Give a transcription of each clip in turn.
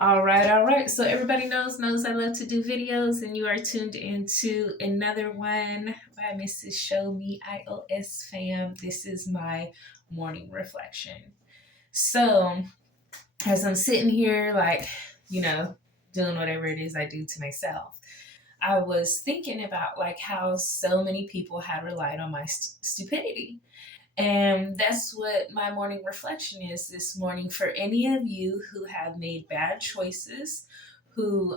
All right, all right. So everybody knows I love to do videos, and you are tuned into another one by Mrs. Show Me I.O.S. fam. This is my morning reflection. So as I'm sitting here, doing whatever it is I do to myself, I was thinking about how so many people had relied on my stupidity. And that's what my morning reflection is this morning for any of you who have made bad choices, who,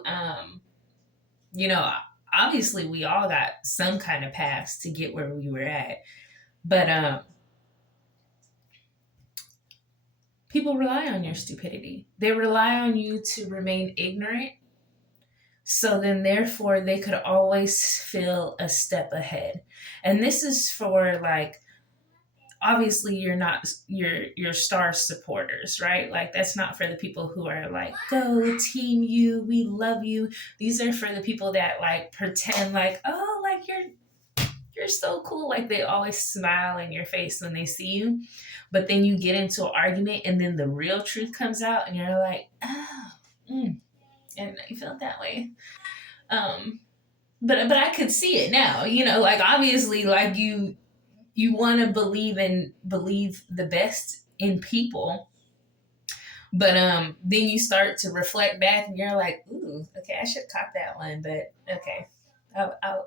you know, obviously we all got some kind of past to get where we were at. But people rely on your stupidity. They rely on you to remain ignorant. So then, therefore, they could always feel a step ahead. And this is for obviously you're not your star supporters, right? Like that's not for the people who are like, go team you, we love you. These are for the people that pretend oh, you're so cool. Like they always smile in your face when they see you. But then you get into an argument and then the real truth comes out and you're like, oh, and you felt that way. But I could see it now, obviously you want to believe the best in people, but then you start to reflect back and you're like, ooh, okay, I should have caught that one, but okay, I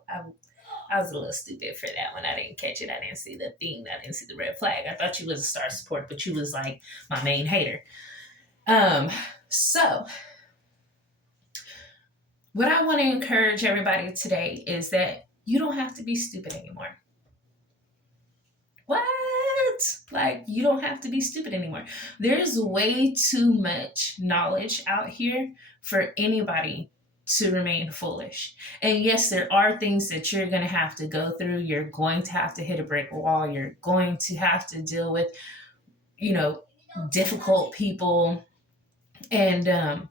was a little stupid for that one. I didn't catch it. I didn't see the thing. I didn't see the red flag. I thought you was a star support, but you was like my main hater. So what I want to encourage everybody today is that you don't have to be stupid anymore. What? Like, you don't have to be stupid anymore. There's way too much knowledge out here for anybody to remain foolish. And yes, there are things that you're going to have to go through. You're going to have to hit a brick wall. You're going to have to deal with, difficult people. And,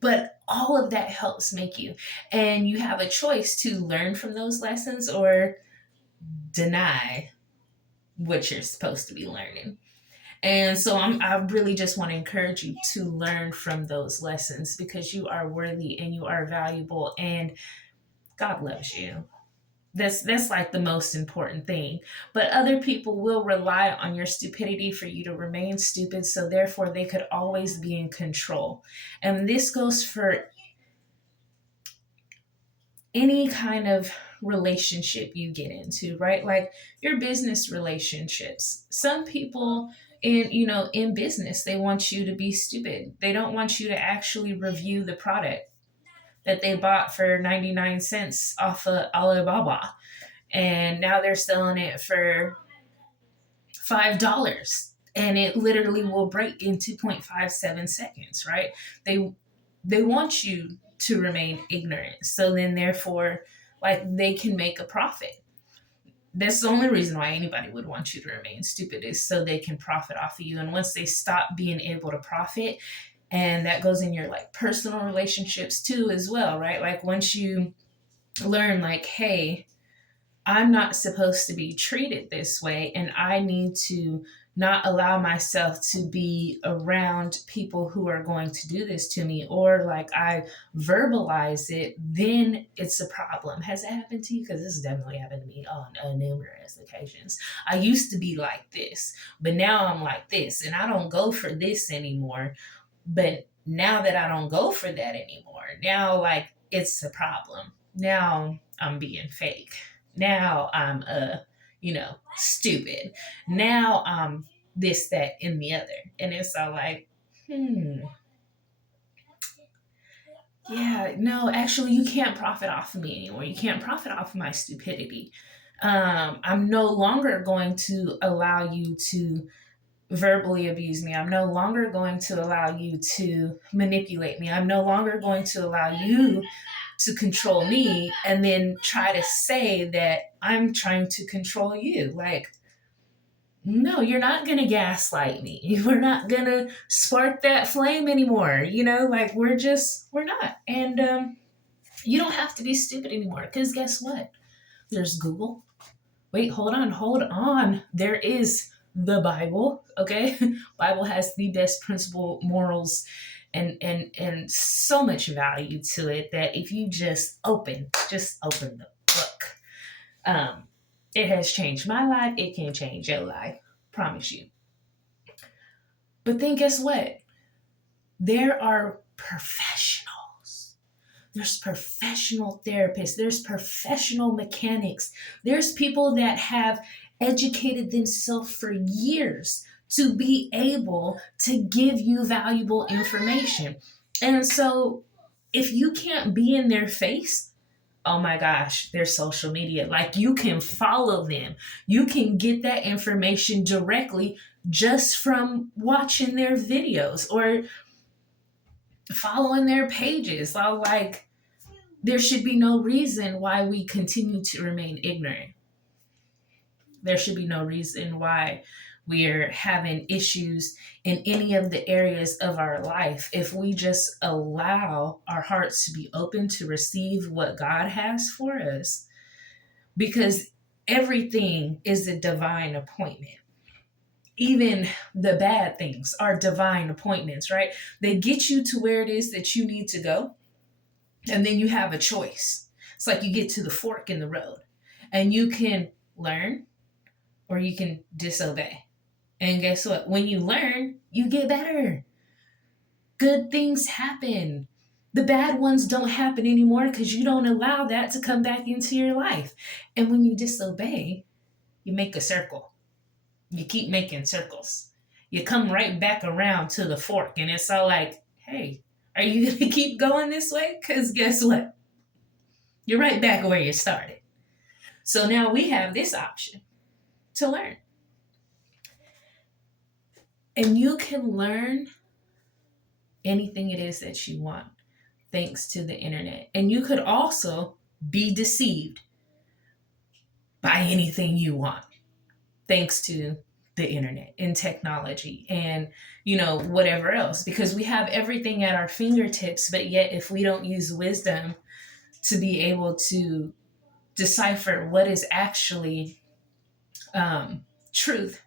but all of that helps make you. And you have a choice to learn from those lessons or deny what you're supposed to be learning. And so I really just want to encourage you to learn from those lessons because you are worthy and you are valuable and God loves you. That's like the most important thing. But other people will rely on your stupidity for you to remain stupid, so therefore they could always be in control. And this goes for any kind of relationship you get into, right? Like your business relationships. Some people in business, they want you to be stupid. They don't want you to actually review the product that they bought for 99 cents off of Alibaba. And now they're selling it for $5 and it literally will break in 2.57 seconds, right? They want you to remain ignorant. So then therefore, they can make a profit. That's the only reason why anybody would want you to remain stupid is so they can profit off of you. And once they stop being able to profit, and that goes in your personal relationships too as well, right? Like once you learn hey, I'm not supposed to be treated this way and I need to not allow myself to be around people who are going to do this to me, or I verbalize it, then it's a problem. Has it happened to you? Because this definitely happened to me on numerous occasions. I used to be like this, but now I'm like this, and I don't go for this anymore. But now that I don't go for that anymore, now it's a problem. Now I'm being fake. Now I'm stupid. Now I'm this, that, and the other. And it's all yeah, no, actually you can't profit off of me anymore. You can't profit off of my stupidity. I'm no longer going to allow you to verbally abuse me. I'm no longer going to allow you to manipulate me. I'm no longer going to allow you to control me and then try to say that I'm trying to control you. No, you're not going to gaslight me. We're not going to spark that flame anymore. We're not. And you don't have to be stupid anymore because guess what? There's Google. Wait, hold on. There is the Bible, okay? Bible has the best principle morals and so much value to it that if you just open the book, um, it has changed my life. It can change your life. Promise you. But then guess what? There are professionals. There's professional therapists. There's professional mechanics. There's people that have educated themselves for years to be able to give you valuable information. And so if you can't be in their face, oh my gosh, their social media. Like you can follow them. You can get that information directly just from watching their videos or following their pages. So like there should be no reason why we continue to remain ignorant. There should be no reason why we're having issues in any of the areas of our life if we just allow our hearts to be open to receive what God has for us. Because everything is a divine appointment. Even the bad things are divine appointments, right? They get you to where it is that you need to go. And then you have a choice. It's like you get to the fork in the road and you can learn or you can disobey. And guess what? When you learn, you get better. Good things happen. The bad ones don't happen anymore because you don't allow that to come back into your life. And when you disobey, you make a circle. You keep making circles. You come right back around to the fork and it's all like, hey, are you going to keep going this way? Because guess what? You're right back where you started. So now we have this option to learn. And you can learn anything it is that you want thanks to the internet. And you could also be deceived by anything you want thanks to the internet and technology and whatever else, because we have everything at our fingertips. But yet if we don't use wisdom to be able to decipher what is actually truth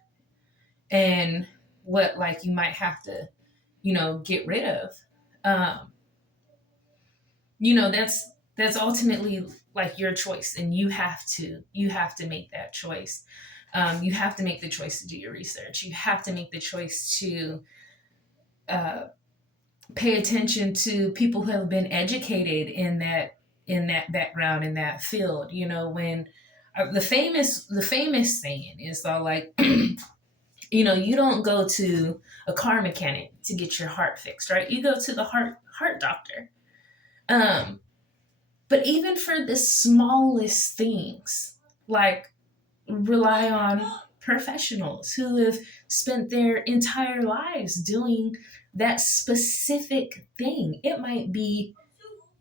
and what like you might have to get rid of, that's ultimately like your choice, and you have to make that choice. You have to make the choice to do your research. You have to make the choice to pay attention to people who have been educated in that background, in that field. When the famous saying is like, you don't go to a car mechanic to get your heart fixed, right? You go to the heart doctor. But even for the smallest things, like rely on professionals who have spent their entire lives doing that specific thing. It might be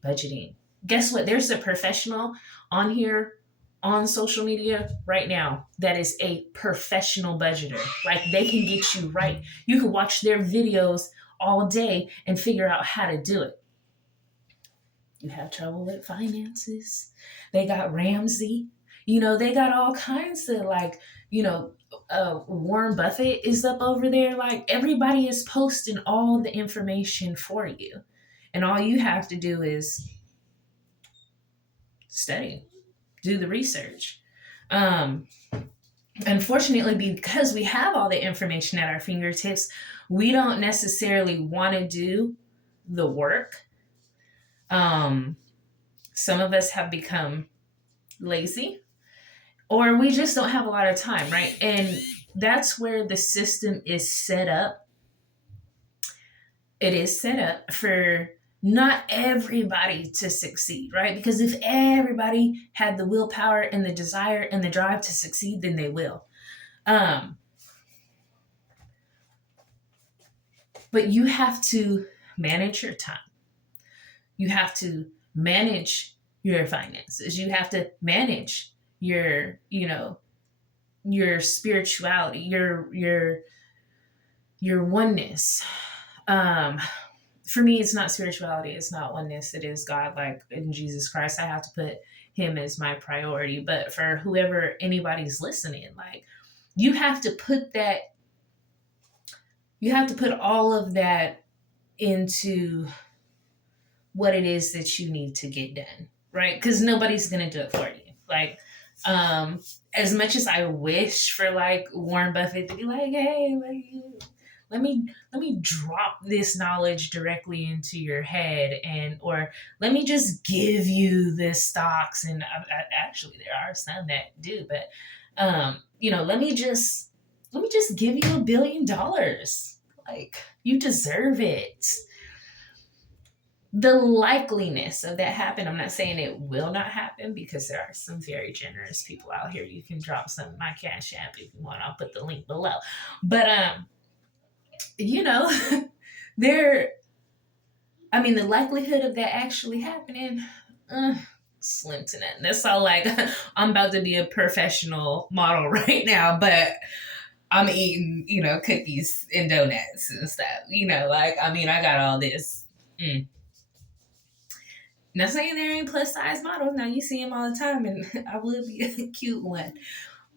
budgeting. Guess what? There's a professional on here on social media right now that is a professional budgeter. Like they can get you right. You can watch their videos all day and figure out how to do it. You have trouble with finances. They got Ramsey. They got all kinds of like, Warren Buffett is up over there. Like everybody is posting all the information for you. And all you have to do is study, do the research. Unfortunately, because we have all the information at our fingertips, we don't necessarily want to do the work. Some of us have become lazy, or we just don't have a lot of time, right? And that's where the system is set up. It is set up for not everybody to succeed, right? Because if everybody had the willpower and the desire and the drive to succeed, then they will. But you have to manage your time. You have to manage your finances. You have to manage your spirituality, your oneness. For me, it's not spirituality. It's not oneness. It is God, like in Jesus Christ. I have to put him as my priority. But for whoever, anybody's listening, like you have to put all of that into what it is that you need to get done, right? Because nobody's gonna do it for you. Like, um, as much as I wish for like Warren Buffett to be like, hey, like, let me drop this knowledge directly into your head, and or let me just give you the stocks, and actually there are some that do, but let me just give you $1 billion. Like, you deserve it. The likeliness of that happen, I'm not saying it will not happen, because there are some very generous people out here. You can drop some of my cash app if you want. I'll put the link below. But you know, there, I mean, the likelihood of that actually happening, uh, slim to none. That's all. Like, I'm about to be a professional model right now, but I'm eating, cookies and donuts and stuff. Like, I mean, I got all this. Not saying there ain't plus size models. Now you see them all the time, and I would be a cute one.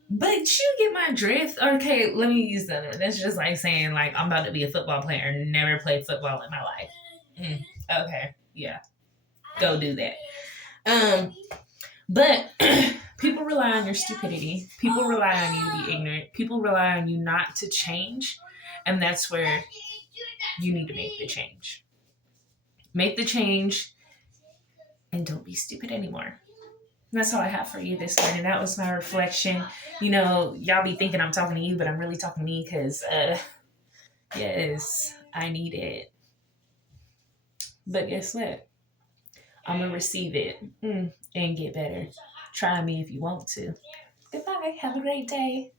But you get my drift. Okay, let me use the other one. That's just like saying, like, I'm about to be a football player. Never played football in my life. Okay, yeah, go do that. But people rely on your stupidity. People rely on you to be ignorant. People rely on you not to change, and that's where you need to make the change. Make the change, and don't be stupid anymore. And that's all I have for you this morning. That was my reflection. Y'all be thinking I'm talking to you, but I'm really talking to me, because, yes, I need it. But guess what? I'm going to receive it and get better. Try me if you want to. Goodbye. Have a great day.